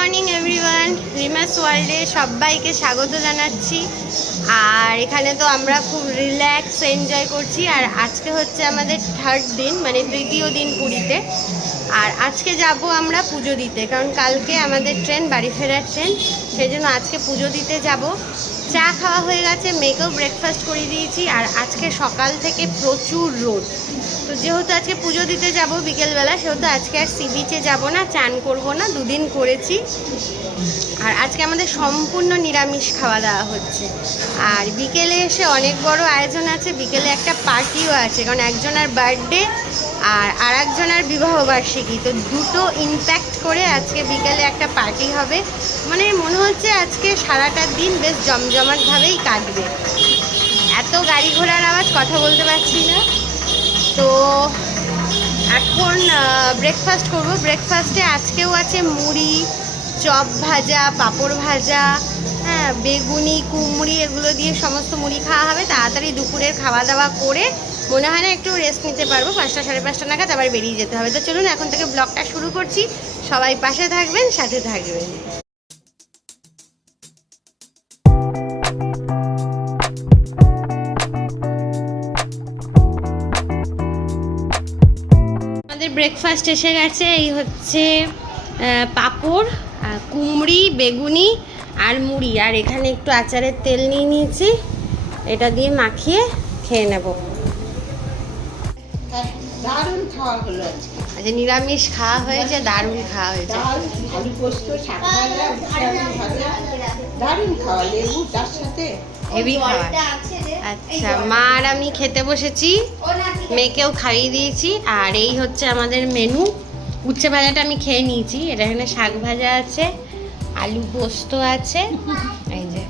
Morning everyone, রিমাস ওয়ার্ল্ডে সবাইকে স্বাগত জানাচ্ছি। আর এখানে তো আমরা খুব রিল্যাক্স এনজয় করছি। আর আজকে হচ্ছে আমাদের থার্ড দিন, মানে তৃতীয় দিন পুরীতে। আর আজকে যাব আমরা পুজো দিতে, কারণ কালকে আমাদের ট্রেন, বাড়ি ফেরার ট্রেন, সেই জন্য আজকে পুজো দিতে যাব। চা খাওয়া হয়ে গেছে, মেয়েকেও ব্রেকফাস্ট করে দিয়েছি। আর আজকে সকাল থেকে প্রচুর রোদ, তো যেহেতু আজকে পুজো দিতে যাব বিকেলবেলা, সেহেতু আজকে আর সি বিচে যাবো না, চান করব না, দুদিন করেছি। আর আজকে আমাদের সম্পূর্ণ নিরামিষ খাওয়া দাওয়া হচ্ছে। আর বিকেলে এসে অনেক বড় আয়োজন আছে, বিকেলে একটা পার্টিও আছে, কারণ একজনের বার্থডে আর একজনের বিবাহবার্ষিকী, তো দুটো ইম্প্যাক্ট করে আজকে বিকেলে একটা পার্টি হবে। মানে মনে হচ্ছে আজকে সারাটা দিন বেশ জমজমাটভাবেই কাটবে। এত গাড়ি ঘোড়ার আওয়াজ, কথা বলতে পারছি না। তো এখন ব্রেকফাস্ট করব। ব্রেকফাস্টে আজকেও আছে মুড়ি, চপ ভাজা, পাঁপড় ভাজা, হ্যাঁ, বেগুনি, কুমড়ি, এগুলো দিয়ে সমস্ত মুড়ি খাওয়া হবে। তাড়াতাড়ি দুপুরের খাওয়া দাওয়া করে মনে হয় না একটু রেস্ট নিতে পারবো, 5টা সাড়ে 5টা নাগাদ আবার বেরিয়ে যেতে হবে। তো চলুন এখন থেকে ব্লগটা শুরু করছি। সবাই পাশে থাকবেন, সাথে থাকবেন। আমাদের ব্রেকফাস্ট এসে গেছে। এই হচ্ছে পাঁপড়, কুমড়ি, বেগুনি আর মুড়ি। আর এখানে একটু আচারের তেল নিয়ে নিয়েছি, এটা দিয়ে মাখিয়ে খেয়ে নেব। দারুণ খাওয়া হলো আজকে। আচ্ছা, নিরামিষ খাওয়া হয়েছে, দারুণ খাওয়া হয়েছে। আলু পোস্ত, শাক ভাজা, দারুণ খাওয়া, লেবু তার সাথে হেভি খাওয়া। আচ্ছা, মা আর আমি খেতে বসেছি, মেয়েকেও খাইয়ে দিয়েছি। আর এই হচ্ছে আমাদের মেনু। উচ্ছে ভাজাটা আমি খেয়ে নিয়েছি, এটা এখানে শাক ভাজা আছে, আলু পোস্ত আছে। এই যে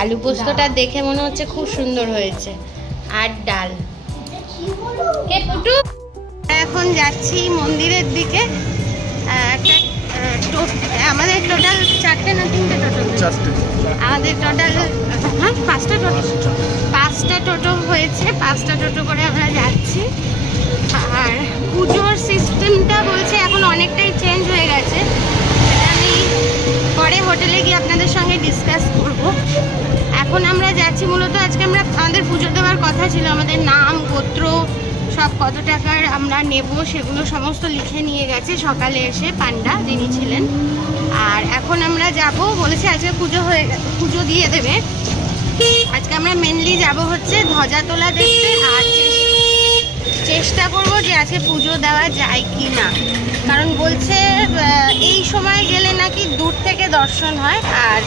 আলু পোস্তটা দেখে মনে হচ্ছে খুব সুন্দর হয়েছে। আর ডাল। এখন যাচ্ছি মন্দিরের দিকে। একটা আমাদের টোটাল 4টে না 3টে টোটো? আমাদের টোটাল 5টা টোটো হয়েছে। 5টা টোটো করে আমরা যাচ্ছি। আর পুজোর সিস্টেমটা বলছে এখন অনেকটাই চেঞ্জ হয়ে গেছে, সেটা আমি পরে হোটেলে গিয়ে আপনাদের সঙ্গে ডিসকাস করব। এখন আমরা যাচ্ছি মূলত, আজকে আমাদের পুজো দেওয়ার কথা ছিল, আমাদের নাম, গোত্র, সব কত টাকার আমরা নেব সেগুলো সমস্ত লিখে নিয়ে গেছে সকালে এসে পান্ডা যিনি ছিলেন। আর এখন আমরা যাব, বলেছে আজকে পুজো হয়ে গেছে, পুজো দিয়ে দেবে। আজকে আমরা মেনলি যাব হচ্ছে ধ্বজা তোলা দেখতে। আর চেষ্টা করব যে আজকে পুজো দেওয়া যায় কি না, কারণ বলছে এই সময় গেলে নাকি দূর থেকে দর্শন হয়, আর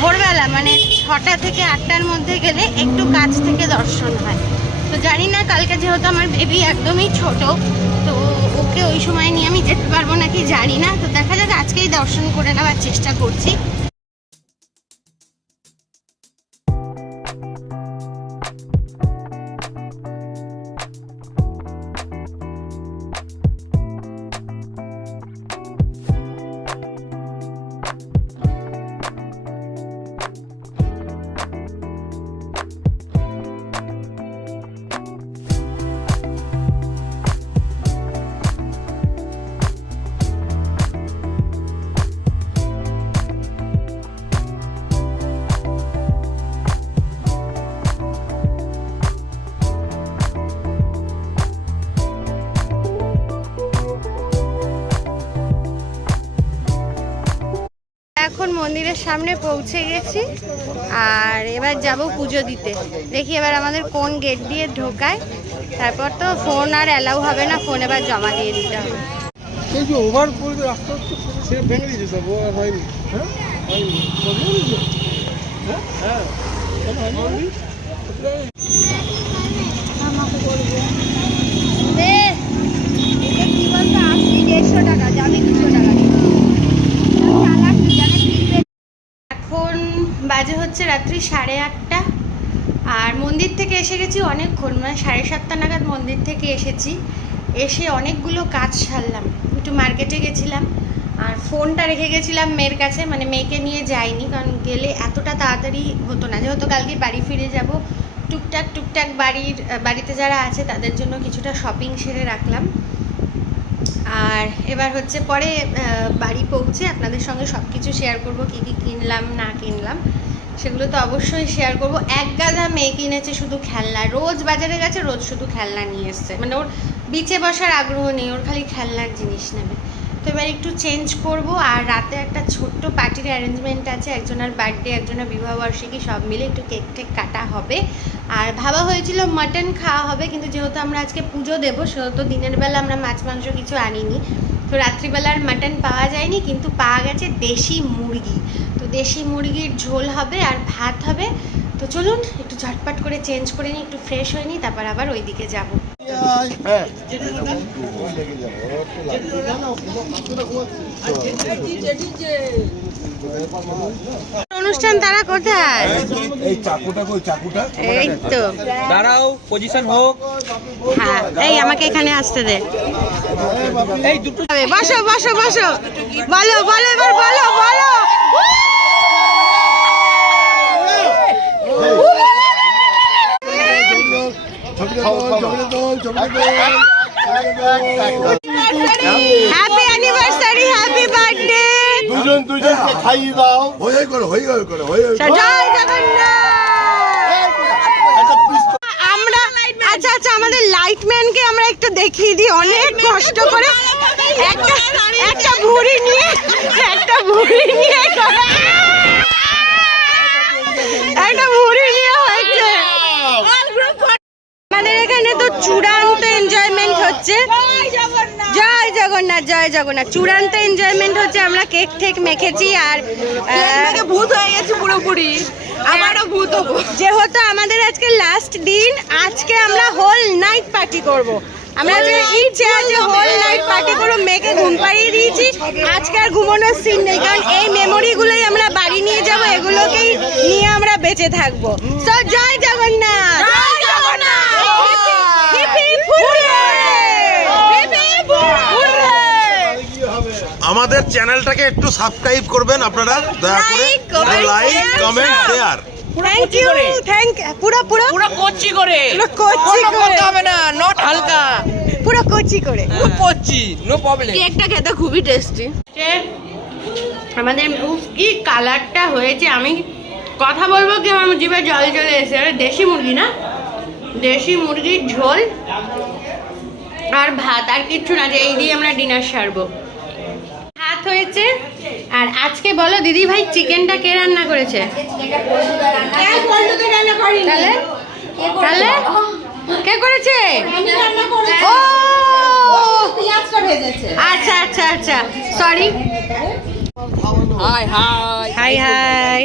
ভোরবেলা মানে 6টা থেকে 8টার মধ্যে গেলে একটু কাছ থেকে দর্শন হয়। তো জানি না, কালকে যেহেতু আমার বেবি একদমই ছোট, তো ওকে ওই সময় নিয়ে আমি যেতে পারবো নাকি জানি না। তো দেখা যাক, আজকেই দর্শন করে নেওয়ার চেষ্টা করছি। এখন মন্দিরের সামনে পৌঁছে গেছি, আর এবার যাব পুজো দিতে। দেখি এবার আমাদের কোন গেট দিয়ে ঢোকায়। তারপর তো ফোন আর অ্যালাউ হবে না, ফোন এবার জমা দিয়ে দিতে হবে। এখন বাজে হচ্ছে রাত্রি 8:30। আর মন্দির থেকে এসে গেছি অনেকক্ষণ, মানে 7:30 নাগাদ মন্দির থেকে এসেছি। এসে অনেকগুলো কাজ সারলাম, একটু মার্কেটে গেছিলাম, আর ফোনটা রেখে গেছিলাম মেয়ের কাছে, মানে মেয়েকে নিয়ে যাইনি, কারণ গেলে এতটা তাড়াতাড়ি হতো না, যেহেতু কালকে বাড়ি ফিরে যাব। টুকটাক বাড়িতে যারা আছে তাদের জন্য কিছুটা শপিং সেরে রাখলাম। আর এবার হচ্ছে পরে বাড়ি পৌঁছে আপনাদের সঙ্গে সব কিছু শেয়ার করব, কী কী কিনলাম না কিনলাম সেগুলো তো অবশ্যই শেয়ার করব। এক গাদা মেয়ে কিনেছে শুধু খেলনা, রোজ বাজারে গেছে, রোজ শুধু খেলনা নিয়ে এসছে, মানে ওর বিচে বসার আগ্রহ নেই, ওর খালি খেলনার জিনিস নেবে। তো এবার একটু চেঞ্জ করব। আর রাতে একটা ছোট্ট পার্টির অ্যারেঞ্জমেন্ট আছে, একজনের বার্থডে, একজনের বিবাহবার্ষিকী, সব মিলে একটু কেক টেক কাটা হবে। আর ভাবা হয়েছিল মাটন খাওয়া হবে, কিন্তু যেহেতু আমরা আজকে পুজো দেবো সেহেতু দিনের বেলা আমরা মাছ মাংস কিছু আনিনি, তো রাত্রিবেলা আর মাটন পাওয়া যায়নি, কিন্তু পাওয়া গেছে দেশি মুরগি। তো দেশি মুরগির ঝোল হবে আর ভাত হবে। তো চলুন একটু ঝটপট করে চেঞ্জ করে নিই, একটু ফ্রেশ হয়ে নিই, তারপর আবার ওইদিকে যাবো। অনুষ্ঠান তারা কোথায়? এই চাকুটা কই চাকুটা? এই তো দাঁড়াও, পজিশন হোক। হ্যাঁ, এই আমাকে এখানে আসতে দে। এই দুটো বসো বসো বসো, বলো বলো এবার বলো বলো। Happy anniversary, happy birthday. দুজন দুজনকে খাইয়ে দাও। হয়ে গেল হয়ে গেল করে হয়ে গেল। জয় জগন্নাথ। আমরা আচ্ছা আচ্ছা আমাদের লাইটম্যানকে আমরা একটু দেখিয়ে দিই, অনেক কষ্ট করে একটা ভুঁড়ি নিয়ে একটা ভুঁড়ি নিয়ে হয়েছে। আমাদের এখানে তো চূড়ান্ত এনজয়মেন্ট হচ্ছে। জয় জগন্নাথ জয় জগন্নাথ। চূড়ান্ত এনজয়মেন্ট হচ্ছে, আমরা কেক ঠেক মেখেছি আর ভূত হয়ে গেছে পুরোপুরি, আমারও ভূত হবো। যেহেতু আমাদের আজকে লাস্ট দিন, আজকে আমরা হোল নাইট পার্টি করব। আমরা যে ইচ্ছে আছে হোল নাইট পার্টি করবো, মেয়েকে ঘুম পাড়িয়ে দিয়েছি। আজকে আর ঘুমানোর সিন নেই, কারণ এই মেমোরিগুলোই আমরা বাড়ি নিয়ে যাব, এগুলোকেই নিয়ে আমরা বেঁচে থাকবো। তো জয় জগন্নাথ। জয় Jagannath. Hip hip hurray! Hip hip hurray! আমাদের চ্যানেলটাকে একটু সাবস্ক্রাইব করবেন আপনারা দয়া করে, Like, comment, like share, comment share. Thank you, পুরো পুরো পুরো কচ্ছি করে, পুরো কচি কোনো করে, বলতে হবে না, নট হালকা, পুরো কচি করে। পুরো কচ্ছি, নো প্রবলেম। কেকটা খেতে খুবই টেস্টি। আমাদের কি কালারটা হয়েছে, আমি কথা বলবো কি আমার জিভে জল চলে এসে। দেশি মুরগি না, দেশি মুরগির ঝোল আর ভাত, আর কিচ্ছু না, যে এই দিয়ে আমরা ডিনার সারবো। ভাত হয়েছে। আর আজকে বলো দিদি ভাই, চিকেনটা কে রান্না করেছে? তাহলে তাহলে কে করেছে? ও আচ্ছা আচ্ছা আচ্ছা, sorry. High high high high.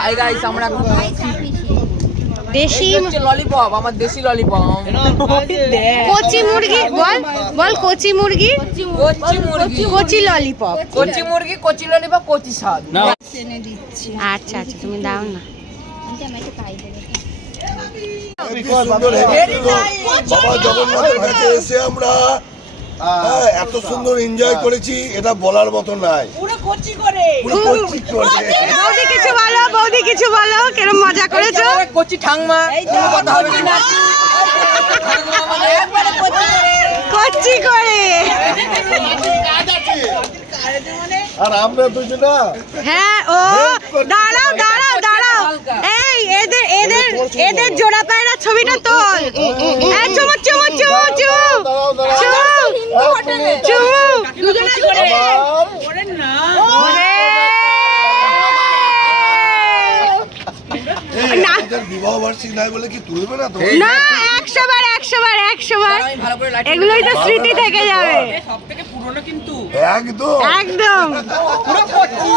Hi guys, আমরা এখন দেশি ললিপপ, আমার দেশি ললিপপ। কচি মুরগি, বল বল কচি মুরগি, কচ্ছি মুরগি, কচি ললিপপ। কচ্ছি মুরগি, কচি ললিপপ, কচি স্বাদ। আচ্ছা আচ্ছা, তুমি দাও না। বাবা জগন্নাথের কাছে এসে আমরা এত সুন্দর এনজয় করেছি, এটা বলার মতো নাই। পুরো কচ্ছি করে, পুরো কচি করে। বৌদি কিছু বলো, বৌদি কিছু বলো, কেরম মজা করেছো? কচ্ছি ঠাংমা, কোনো কথা হবে না। একবারে কচি করে। আর আমরা দুজনা হ্যাঁ, ও দাঁড়াও দাঁড়াও দাঁড়াও, এই এদের এদের এদের জোড়া পায়রা ছবিটা তোল। এই চুমু চুমু চুমু চুমু চুমু দুজনে করে। বিবাহ বার্ষিক নাই বলে কি তুলবে না তো? না, 100 বার 100 বার 100 বার, আমি ভালো করে লাইট এগুলোই তো স্মৃতি থেকে যাবে। সব থেকে পুরনো কিন্তু একদম একদম। পুরো কচ্ছি।